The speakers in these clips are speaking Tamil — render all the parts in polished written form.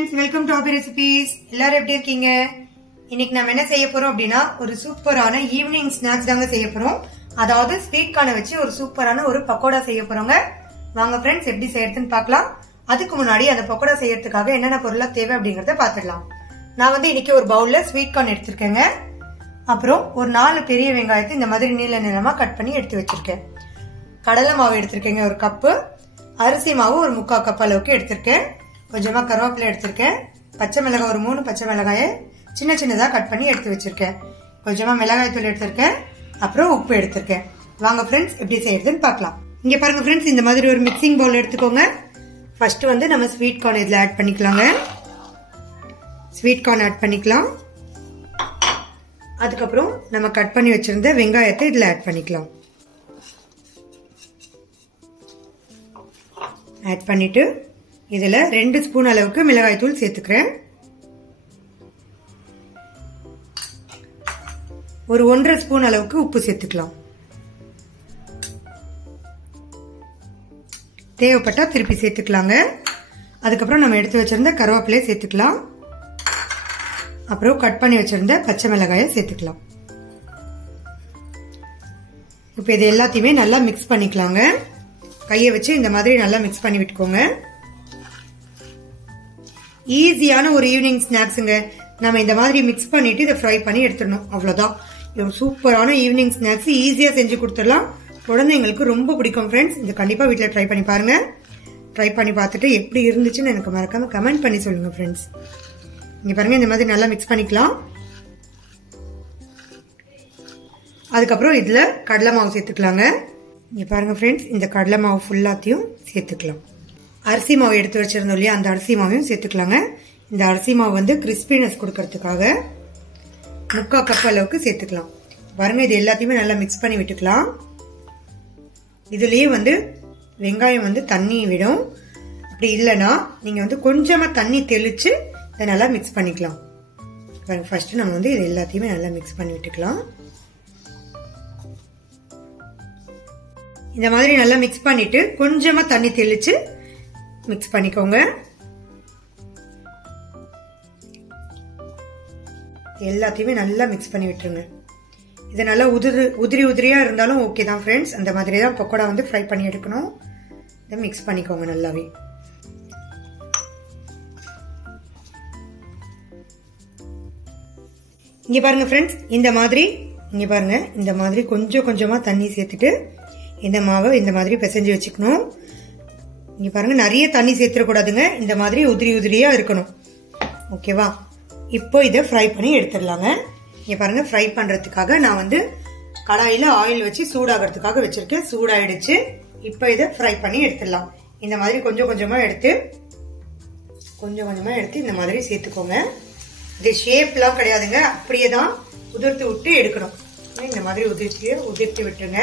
friends, welcome to Hobby Recipes. எல்லாரும் எப்படி இருக்கீங்க? இன்னைக்கு நாம என்ன செய்ய போறோம் அப்படினா ஒரு சூப்பரான ஈவினிங் ஸ்நாக்ஸ் தாங்க செய்ய போறோம். அதாவது ஸ்வீட் கார்னை வச்சு ஒரு சூப்பரான ஒரு பக்கோடா செய்ய போறோங்க. வாங்க फ्रेंड्स எப்படி செய்யறதுன்னு பார்க்கலாம். அதுக்கு முன்னாடி அந்த பக்கோடா செய்யறதுக்காக என்னென்ன பொருட்கள் தேவை அப்படிங்கறத பார்த்துடலாம். நான் வந்து இன்னைக்கு ஒரு பவுல்ல ஸ்வீட் கார்ன் எடுத்துர்க்கேங்க. அப்புறம் ஒரு 4 பெரிய வெங்காயத்தை இந்த மாதிரி நீள நீளமா கட் பண்ணி எடுத்து வச்சிருக்கேன். கடலை மாவு எடுத்துர்க்கேங்க ஒரு கப். அரிசி மாவு ஒரு 3/4 கப் அளவுக்கு எடுத்துர்க்கேன். கொஞ்சமா கருவேப்பிலை எடுத்திருக்கேன். பச்சை மிளகாய் ஒரு 3 பச்சை மிளகாயை சின்ன சின்னதா கட் பண்ணி எடுத்து வச்சிருக்கேன். கொஞ்சமா மிளகாய் தூள் எடுத்திருக்கேன். அப்புறம் உப்பு எடுத்திருக்கேன். வாங்க फ्रेंड्स எப்படி செய்யறதுன்னு பார்க்கலாம். இங்க பாருங்க फ्रेंड्स இந்த மாதிரி ஒரு மிக்சிங் பவுல் எடுத்துக்கோங்க. ஃபர்ஸ்ட் வந்து நம்ம ஸ்வீட் கார்ன் இதுல ஆட் பண்ணிக்கலாங்க. ஸ்வீட் கார்ன் ஆட் பண்ணிக்கலாம். அதுக்கப்புறம் நம்ம கட் பண்ணி வச்சிருந்த வெங்காயத்தை இதுல ஆட் பண்ணிக்கலாம். ஆட் பண்ணிட்டு இதுல 2 ஸ்பூன் அளவுக்கு மிளகாய் தூள் சேர்த்துக்கிறேன். ஒரு 1.5 ஸ்பூன் அளவுக்கு உப்பு சேர்த்துக்கலாம். தேவைப்பட்டா திருப்பி சேர்த்துக்கலாங்க. அதுக்கப்புறம் நம்ம எடுத்து வச்சிருந்த கருவேப்பிலையை சேர்த்துக்கலாம். அப்புறம் கட் பண்ணி வச்சிருந்த பச்சை மிளகாயை சேர்த்துக்கலாம். இப்ப இது எல்லாத்தையுமே நல்லா மிக்ஸ் பண்ணிக்கலாங்க. கையை வச்சு இந்த மாதிரி நல்லா மிக்ஸ் பண்ணி விட்டுக்கோங்க. ஈஸியான ஒரு ஈவினிங் ஸ்நாக்ஸுங்க. நம்ம இந்த மாதிரி மிக்ஸ் பண்ணிட்டு இதை ஃப்ரை பண்ணி எடுத்துடணும். அவ்வளவுதான். ஒரு சூப்பரான ஈவினிங் ஸ்நாக்ஸ் ஈஸியா செஞ்சு கொடுத்துடலாம். குழந்தைங்களுக்கு ரொம்ப பிடிக்கும் ஃப்ரெண்ட்ஸ். இது கண்டிப்பா வீட்டுல ட்ரை பண்ணி பாருங்க. ட்ரை பண்ணி பார்த்துட்டு எப்படி இருந்துச்சுன்னு எனக்கு மறக்காம கமெண்ட் பண்ணி சொல்லுங்க ஃப்ரெண்ட்ஸ். இங்க பாருங்க இந்த மாதிரி நல்லா மிக்ஸ் பண்ணிக்கலாம். அதுக்கப்புறம் இதுல கடலை மாவு சேர்த்துக்கலாங்க. இங்க பாருங்க ஃப்ரெண்ட்ஸ் இந்த கடலை மாவு ஃபுல்லாத்தையும் சேர்த்துக்கலாம். அரிசி மாவு எடுத்து வச்சிருந்தோம் இல்லையா, அந்த அரிசி மாவையும் சேர்த்துக்கலாங்க. இந்த அரிசி மாவு வந்து கிறிஸ்பினஸ் கொடுக்கறதுக்காக 3/4 கப் அளவுக்கு சேர்த்துக்கலாம். பாருங்க இது எல்லாத்தையுமே நல்லா மிக்ஸ் பண்ணி விட்டுக்கலாம். இதுலயே வந்து வெங்காயம் வந்து தண்ணி விடும். அப்படி இல்லைன்னா நீங்க வந்து கொஞ்சமா தண்ணி தெளிச்சு இதை நல்லா மிக்ஸ் பண்ணிக்கலாம். பாருங்க ஃபர்ஸ்ட் நம்ம வந்து இது எல்லாத்தையுமே நல்லா மிக்ஸ் பண்ணி விட்டுக்கலாம். இந்த மாதிரி நல்லா மிக்ஸ் பண்ணிட்டு கொஞ்சமா தண்ணி தெளிச்சு மிக்ஸ் பண்ணிக்கோங்க. எல்லாத்தையுமே நல்லா மிக்ஸ் பண்ணி விட்டுருங்க. இது நல்லா உதிரி உதிரியா இருந்தாலும் ஓகே தான் ஃப்ரெண்ட்ஸ். அந்த மாதிரி தான் பக்கோடா வந்து ஃப்ரை பண்ணி எடுக்கணும். இதை மிக்ஸ் பண்ணிக்கோங்க நல்லாவே. இங்க பாருங்க ஃப்ரெண்ட்ஸ் இந்த மாதிரி இங்க பாருங்க இந்த மாதிரி கொஞ்சம் கொஞ்சமா தண்ணி சேர்த்துட்டு இந்த மாவை இந்த மாதிரி பிசைஞ்சு வச்சுக்கணும். இங்க பாருங்க நிறைய தண்ணி சேர்த்துடக்கூடாதுங்க. இந்த மாதிரி உதிரி உதிரியா இருக்கணும். ஓகேவா? இப்போ இதை ஃப்ரை பண்ணி எடுத்துடலாங்க. இங்க பாருங்க ஃப்ரை பண்றதுக்காக நான் வந்து கடாயில ஆயில் வச்சு சூடாகிறதுக்காக வச்சிருக்கேன். சூடாயிடுச்சு. இப்போ இதை ஃப்ரை பண்ணி எடுத்துடலாம். இந்த மாதிரி கொஞ்சம் கொஞ்சமா எடுத்து இந்த மாதிரி சேர்த்துக்கோங்க. இது ஷேப்லாம் கிடையாதுங்க. அப்படியே தான் உதிர்த்து விட்டு எடுக்கணும். இந்த மாதிரி உதிர்த்தி விட்டுருங்க.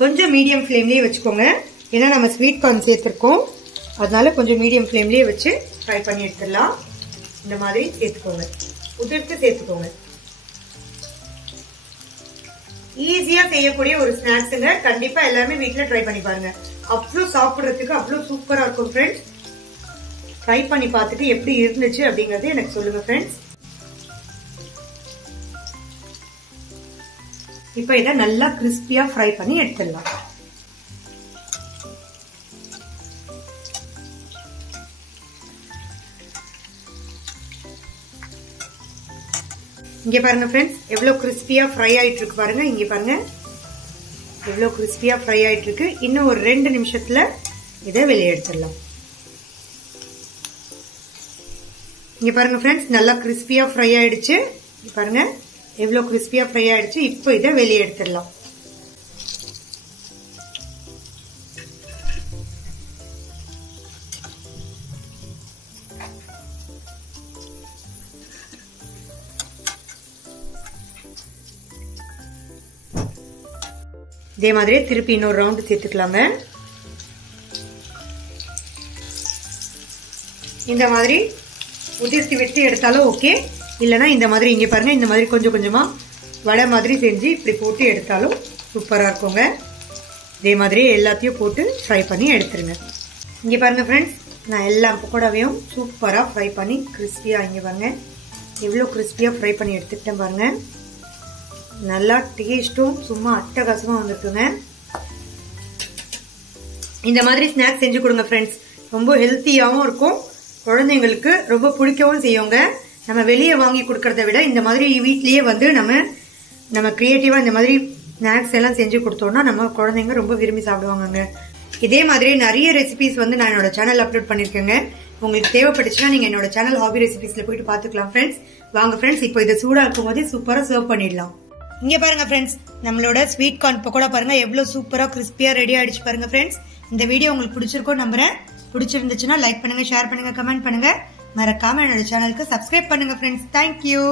கொஞ்சம் மீடியம் ஃப்ளேம்லயே வச்சுக்கோங்க. ஏன்னா நம்ம ஸ்வீட் கார்ன் சேர்த்திருக்கோம். அதனால கொஞ்சம் மீடியம் ஃப்ளேம்லயே வச்சு ஃப்ரை பண்ணி எடுத்துடலாம். இந்த மாதிரி சேர்த்துக்கோங்க. உதிர்த்து சேர்த்துக்கோங்க. ஈஸியா செய்யக்கூடிய ஒரு ஸ்நாக்ஸுங்க. கண்டிப்பா எல்லாருமே வீட்டுல ட்ரை பண்ணி பாருங்க. அவ்வளவு சாப்பிடுறதுக்கு அவ்வளவு சூப்பரா இருக்கும் ஃப்ரெண்ட்ஸ். ட்ரை பண்ணி பார்த்துட்டு எப்படி இருந்துச்சு அப்படிங்கறது எனக்கு சொல்லுங்க ஃப்ரெண்ட்ஸ். இப்ப இதை நல்லா கிறிஸ்பியா ஃப்ரை பண்ணி எடுத்துடலாம். இங்க பாருங்க ஃப்ரெண்ட்ஸ் எவ்வளவு கிறிஸ்பியா ஃப்ரை ஆயிட்டு இருக்கு பாருங்க. இங்க பாருங்க எவ்வளவு கிறிஸ்பியா ஃப்ரை ஆயிட்டு இருக்கு. இன்னும் ஒரு 2 நிமிஷத்துல இதை வெளியே எடுத்துடலாம். இங்க பாருங்க ஃப்ரெண்ட்ஸ் நல்லா கிறிஸ்பியா ஃப்ரை ஆயிடுச்சு. பாருங்க எவ்வளவு கிறிஸ்பியா ஃப்ரை ஆயிடுச்சு. இப்போ இதை வெளியே எடுத்துடலாம். இதே மாதிரி திருப்பி இன்னொரு ரவுண்ட் சேர்த்துக்கலாங்க. இந்த மாதிரி உதிர்த்தி விட்டு எடுத்தாலும் ஓகே. இல்லனா இந்த மாதிரி இங்க பாருங்க இந்த மாதிரி கொஞ்சம் கொஞ்சமா வடை மாதிரி செஞ்சு இப்படி போட்டு எடுத்தாலும் சூப்பரா இருக்குங்க. இதே மாதிரி எல்லாத்தையும் போட்டு ஃப்ரை பண்ணி எடுத்துருங்க. இங்க பாருங்க ஃப்ரெண்ட்ஸ், நான் எல்லா பக்கோடாவையும் சூப்பரா ஃப்ரை பண்ணி கிறிஸ்பியா, இங்க பாருங்க எவ்வளவு கிறிஸ்பியா ஃப்ரை பண்ணி எடுத்துக்கிட்டேன் பாருங்க. நல்லா டேஸ்டும் சும்மா அட்டகாசமா வந்துருக்குங்க. இந்த மாதிரி ஸ்நாக்ஸ் செஞ்சு கொடுங்க ஃப்ரெண்ட்ஸ். ரொம்ப ஹெல்த்தியாவும் இருக்கும், குழந்தைங்களுக்கு ரொம்ப பிடிக்கவும் செய்யுங்க. நம்ம வெளியே வாங்கி கொடுக்கறத விட இந்த மாதிரி வீட்லயே வந்து நம்ம கிரியேட்டிவா இந்த மாதிரி ஸ்நாக்ஸ் எல்லாம் செஞ்சு கொடுத்தோம்னா நம்ம குழந்தைங்க ரொம்ப விரும்பி சாப்பிடுவாங்க. இதே மாதிரி நிறைய ரெசிபிஸ் வந்து நான் என்னோட சேனல் அப்லோட் பண்ணிருக்கேங்க. உங்களுக்கு தேவைப்பட்டுச்சுன்னா நீங்க என்னோட சேனல் ஹாபி ரெசிபிஸ்ல போயிட்டு பாத்துக்கலாம் ஃப்ரெண்ட்ஸ். வாங்க ஃப்ரெண்ட்ஸ், இப்போ இதை சூடா இருக்கும் போதே சூப்பரா சர்வ் பண்ணிடலாம். இங்க பாருங்க ஃப்ரெண்ட்ஸ், நம்மளோட ஸ்வீட் கார்ன் பக்கோடா பாருங்க எவ்வளவு சூப்பரா கிறிஸ்பியா ரெடி ஆயிடுச்சு பாருங்க ஃப்ரெண்ட்ஸ். இந்த வீடியோ உங்களுக்கு பிடிச்சிருக்கும் நம்புறேன். பிடிச்சிருந்துச்சுன்னா லைக் பண்ணுங்க, ஷேர் பண்ணுங்க, கமெண்ட் பண்ணுங்க. மறக்காம என்னோட சேனலுக்கு சப்ஸ்கிரைப் பண்ணுங்க ஃப்ரெண்ட்ஸ். தேங்க்யூ.